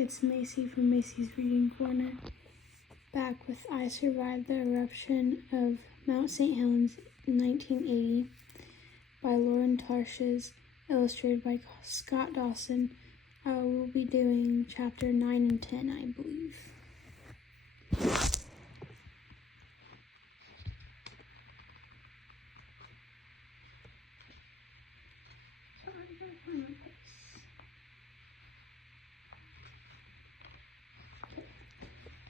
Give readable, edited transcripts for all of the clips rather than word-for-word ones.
It's Macy from Macy's Reading Corner, back with I Survived the Eruption of Mount St. Helens in 1980 by Tarshis, illustrated by Scott Dawson. I will be doing chapter 9 and 10, I believe.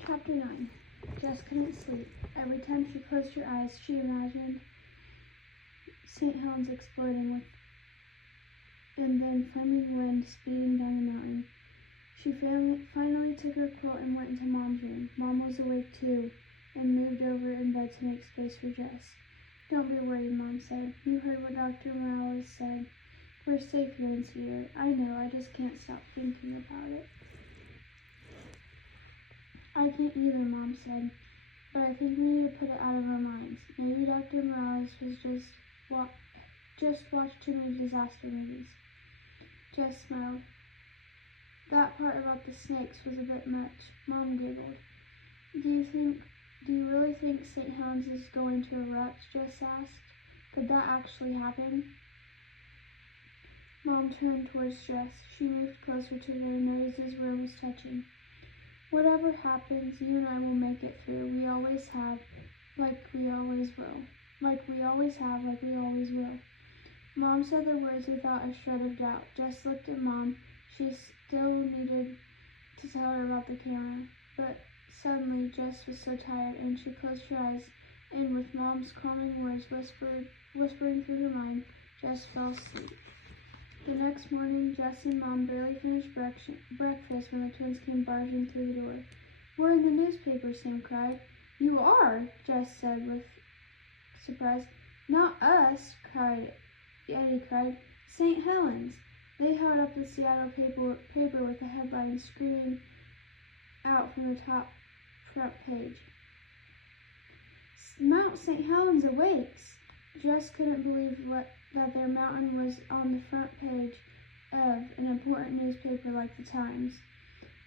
Chapter 9. Jess couldn't sleep. Every time she closed her eyes, she imagined St. Helens exploding and then flaming wind speeding down the mountain. She finally took her quilt and went into Mom's room. Mom was awake too and moved over in bed to make space for Jess. "Don't be worried," Mom said. "You heard what Dr. Morales said. We're safe here in Cedar. I know, I just can't stop thinking about it." "I can't either," Mom said, "but I think we need to put it out of our minds. Maybe Dr. Morales was just watched too many disaster movies." Jess smiled. "That part about the snakes was a bit much." Mom giggled. Do you really think St. Helens is going to erupt?" Jess asked. "Could that actually happen?" Mom turned towards Jess. She moved closer to their noses were almost touching. "Whatever happens, you and I will make it through. We always have, like we always will. Like we always have, like we always will." Mom said the words without a shred of doubt. Jess looked at Mom. She still needed to tell her about the camera, but suddenly Jess was so tired, and she closed her eyes, and with Mom's calming words whispering through her mind, Jess fell asleep. The next morning, Jess and Mom barely finished breakfast when the twins came barging through the door. "We're in the newspaper," Sam cried. "You are?" Jess said with surprise. "Not us," Eddie cried. "St. Helens." They held up the Seattle paper with the headline screaming out from the top front page. "Mount St. Helens awakes!" Jess couldn't believe that their mountain was on the front page of an important newspaper like the Times.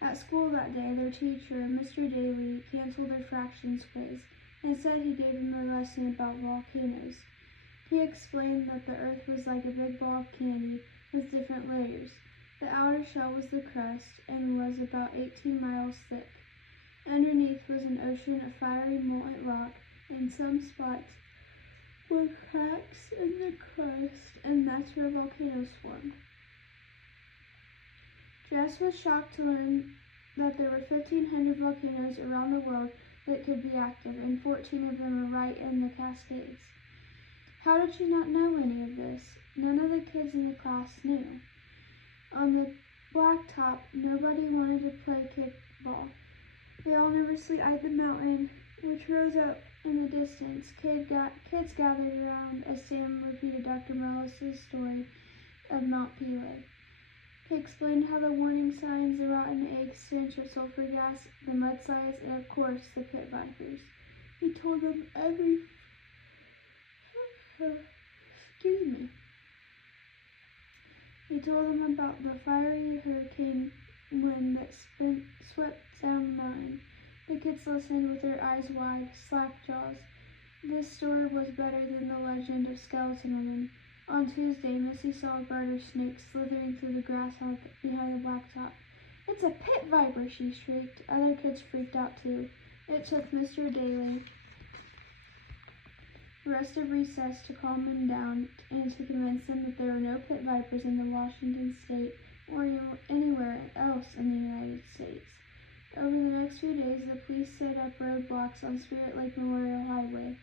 At school that day, their teacher, Mr. Daly, canceled their fractions quiz. Instead, he gave them a lesson about volcanoes. He explained that the Earth was like a big ball of candy with different layers. The outer shell was the crust and was about 18 miles thick. Underneath was an ocean of fiery molten rock. In some spots were cracks in the crust, and that's where volcanoes formed. Jess was shocked to learn that there were 1,500 volcanoes around the world that could be active, and 14 of them were right in the Cascades. How did she not know any of this? None of the kids in the class knew. On the blacktop, nobody wanted to play kickball. They all nervously eyed the mountain, which rose up in the distance. Kids gathered around as Sam repeated Dr. Morales' story of Mount Pelee. He explained how the warning signs, the rotten eggs, stench of sulfur gas, the mudslides, and of course the pit vipers. He told them He told them about the fiery hurricane wind that swept down the mountain. The kids listened with their eyes wide, slack jaws. This story was better than the legend of Skeleton Woman. On Tuesday, Missy saw a garter snake slithering through the grass behind the blacktop. "It's a pit viper!" she shrieked. Other kids freaked out too. It took Mr. Daly the rest of recess to calm them down and to convince them that there were no pit vipers in the Washington state or anywhere else in the United States. Over the next few days, the police set up roadblocks on Spirit Lake Memorial Highway.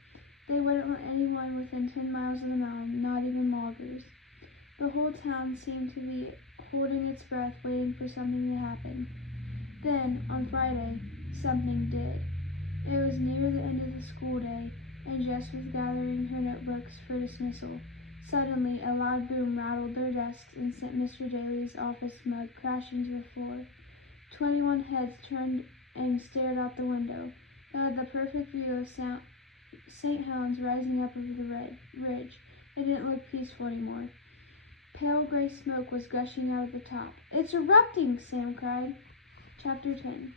They wouldn't let anyone within 10 miles of the mountain, not even loggers. The whole town seemed to be holding its breath, waiting for something to happen. Then, on Friday, something did. It was near the end of the school day, and Jess was gathering her notebooks for dismissal. Suddenly, a loud boom rattled their desks and sent Mr. Daly's office mug crashing to the floor. 21 heads turned and stared out the window. They had the perfect view of St. Helens rising up over the ridge. It didn't look peaceful anymore. Pale gray smoke was gushing out of the top. "It's erupting!" Sam cried. Chapter 10.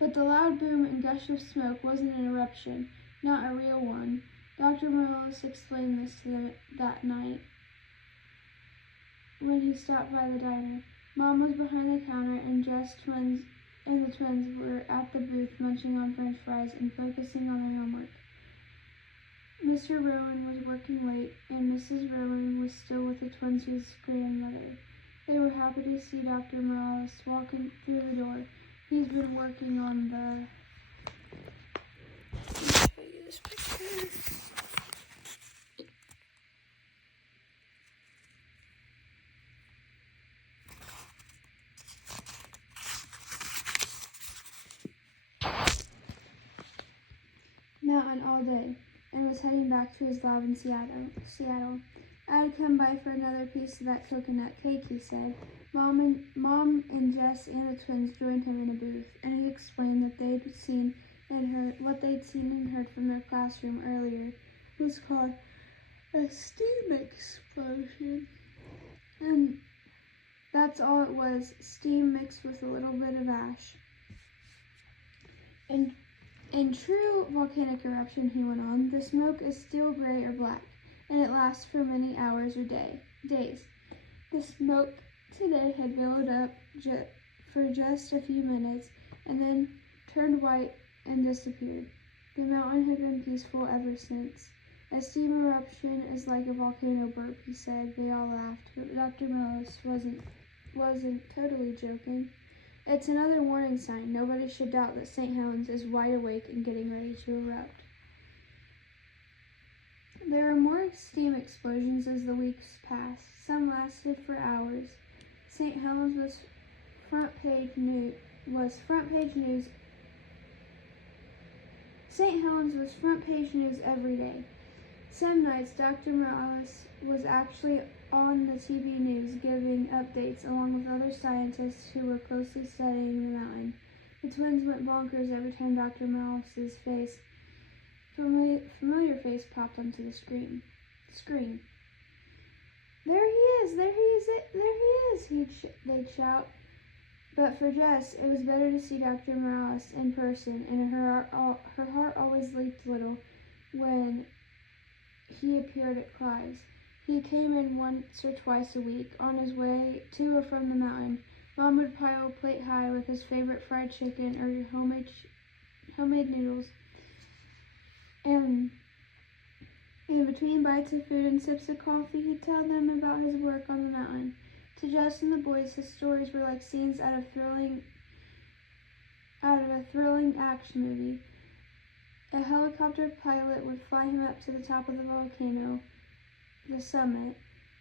But the loud boom and gush of smoke wasn't an eruption, not a real one. Dr. Morales explained this to them that night when he stopped by the diner. Mom was behind the counter and the twins were at the booth munching on French fries and focusing on their homework. Mr. Rowan was working late, and Mrs. Rowan was still with the twins' grandmother. They were happy to see Dr. Morales walking through the door. He's been working on the... Let me show you this picture. Mountain all day, and was heading back to his lab in Seattle. I'd come by for another piece of that coconut cake, he said. Mom and Jess and the twins joined him in a booth, and he explained that what they'd seen and heard from their classroom earlier was called a steam explosion. And that's all it was, steam mixed with a little bit of ash. In true volcanic eruption, he went on, the smoke is still gray or black, and it lasts for many hours or days. The smoke today had billowed up for just a few minutes and then turned white and disappeared. The mountain had been peaceful ever since. A steam eruption is like a volcano burp, he said. They all laughed, but Dr. Morales wasn't totally joking. It's another warning sign. Nobody should doubt that St. Helens is wide awake and getting ready to erupt. There were more steam explosions as the weeks passed. Some lasted for hours. St. Helens was front page news every day. Some nights, Dr. Morales was actually on the TV news giving updates along with other scientists who were closely studying the mountain. The twins went bonkers every time Dr. Morales' familiar face popped onto the screen. There he is! There he is! They'd shout. But for Jess, it was better to see Dr. Morales in person, and her heart always leaped a little when he appeared at Clive's. He came in once or twice a week. On his way to or from the mountain, Mom would pile a plate high with his favorite fried chicken or homemade noodles. And in between bites of food and sips of coffee, he'd tell them about his work on the mountain. To Jess and the boys, his stories were like scenes out of a thrilling action movie. A helicopter pilot would fly him up to the top of the volcano, the summit.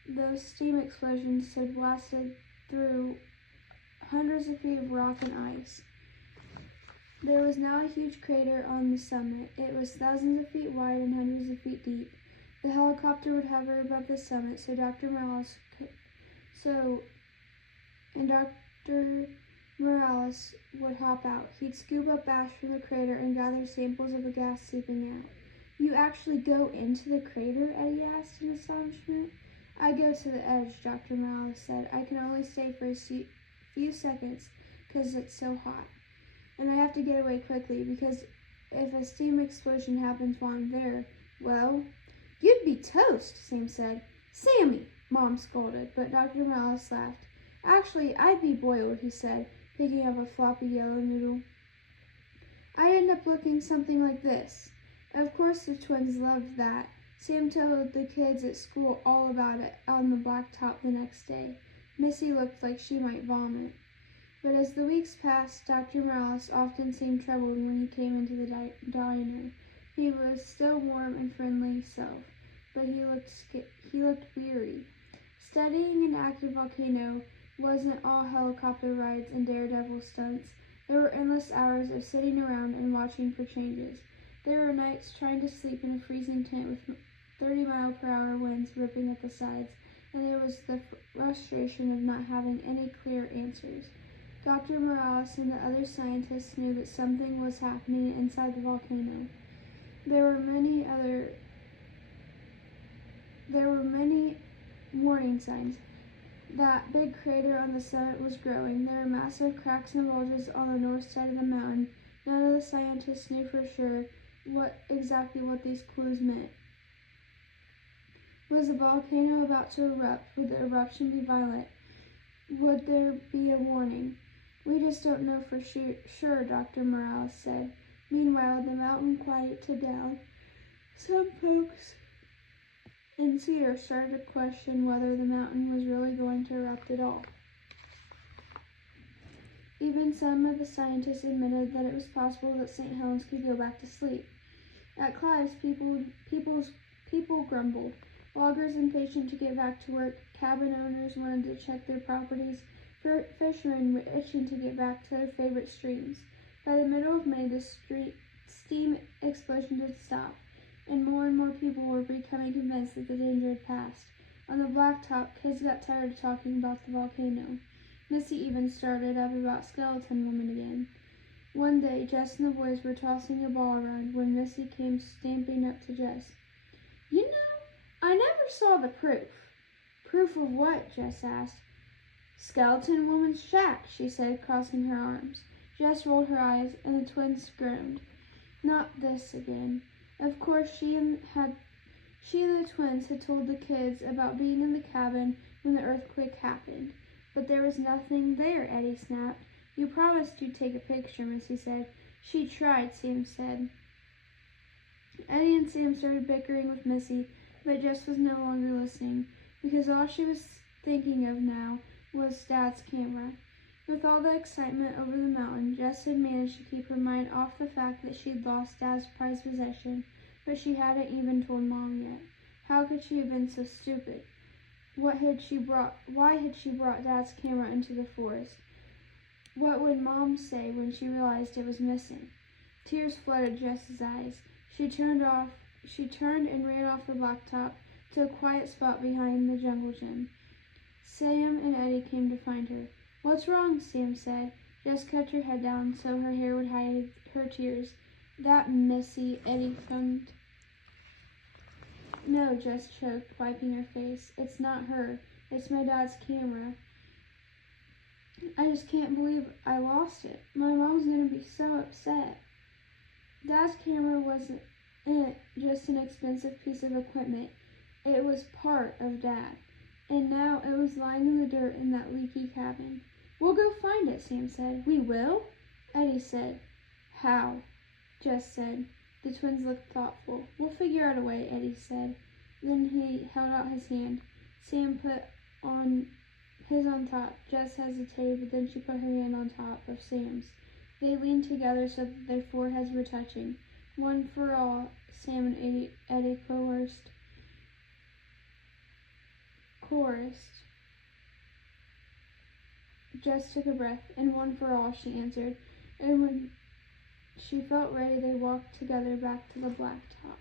Those steam explosions had blasted through hundreds of feet of rock and ice. There was now a huge crater on the summit. It was thousands of feet wide and hundreds of feet deep. The helicopter would hover above the summit so Dr. Morales would hop out. He'd scoop up ash from the crater and gather samples of the gas seeping out. You actually go into the crater? Eddie asked in astonishment. I go to the edge, Dr. Morales said. I can only stay for a few seconds because it's so hot. And I have to get away quickly because if a steam explosion happens while I'm there, well, you'd be toast, Sam said. Sammy, Mom scolded, but Dr. Morales laughed. Actually, I'd be boiled, he said, picking up a floppy yellow noodle. I'd end up looking something like this. Of course the twins loved that. Sam told the kids at school all about it on the blacktop the next day. Missy looked like she might vomit. But as the weeks passed, Dr. Morales often seemed troubled when he came into the diner. He was still warm and friendly self, but he looked weary. Studying an active volcano wasn't all helicopter rides and daredevil stunts. There were endless hours of sitting around and watching for changes. There were nights trying to sleep in a freezing tent with 30-mile-per-hour winds ripping at the sides, and there was the frustration of not having any clear answers. Dr. Morales and the other scientists knew that something was happening inside the volcano. There were many warning signs. That big crater on the summit was growing. There were massive cracks and bulges on the north side of the mountain. None of the scientists knew for sure exactly what these clues meant. Was the volcano about to erupt? Would the eruption be violent? Would there be a warning? We just don't know for sure, Dr. Morales said. Meanwhile, the mountain quieted down. Some folks in Cedar started to question whether the mountain was really going to erupt at all. Even some of the scientists admitted that it was possible that St. Helens could go back to sleep. At Clive's, people grumbled. Loggers impatient to get back to work, cabin owners wanted to check their properties, fishermen were itching to get back to their favorite streams. By the middle of May, the steam explosion did stop, and more people were becoming convinced that the danger had passed. On the blacktop, kids got tired of talking about the volcano. Missy even started up about Skeleton Woman again. One day, Jess and the boys were tossing a ball around when Missy came stamping up to Jess. You know, I never saw the proof. Proof of what? Jess asked. Skeleton Woman's shack, she said, crossing her arms. Jess rolled her eyes, and the twins groaned. Not this again. Of course, she and the twins had told the kids about being in the cabin when the earthquake happened. But there was nothing there, Eddie snapped. You promised you'd take a picture, Missy said. She tried, Sam said. Eddie and Sam started bickering with Missy, but Jess was no longer listening, because all she was thinking of now was Dad's camera. With all the excitement over the mountain, Jess had managed to keep her mind off the fact that she had lost Dad's prized possession, but she hadn't even told Mom yet. How could she have been so stupid? Why had she brought Dad's camera into the forest? What would Mom say when she realized it was missing? Tears flooded Jess's eyes. She turned and ran off the blacktop to a quiet spot behind the jungle gym. Sam and Eddie came to find her. What's wrong? Sam said. Jess kept her head down so her hair would hide her tears. That Missy, Eddie phoned. No, Jess choked, wiping her face. It's not her. It's my dad's camera. I just can't believe I lost it. My mom's gonna be so upset. Dad's camera wasn't just an expensive piece of equipment. It was part of Dad. And now it was lying in the dirt in that leaky cabin. We'll go find it, Sam said. We will? Eddie said. How? Jess said. The twins looked thoughtful. We'll figure out a way, Eddie said. Then he held out his hand. Sam put his on top. Jess hesitated, but then she put her hand on top of Sam's. They leaned together so that their foreheads were touching. One for all, Sam and Eddie chorused. Jess took a breath, and one for all, she answered. And when she felt ready, they walked together back to the blacktop.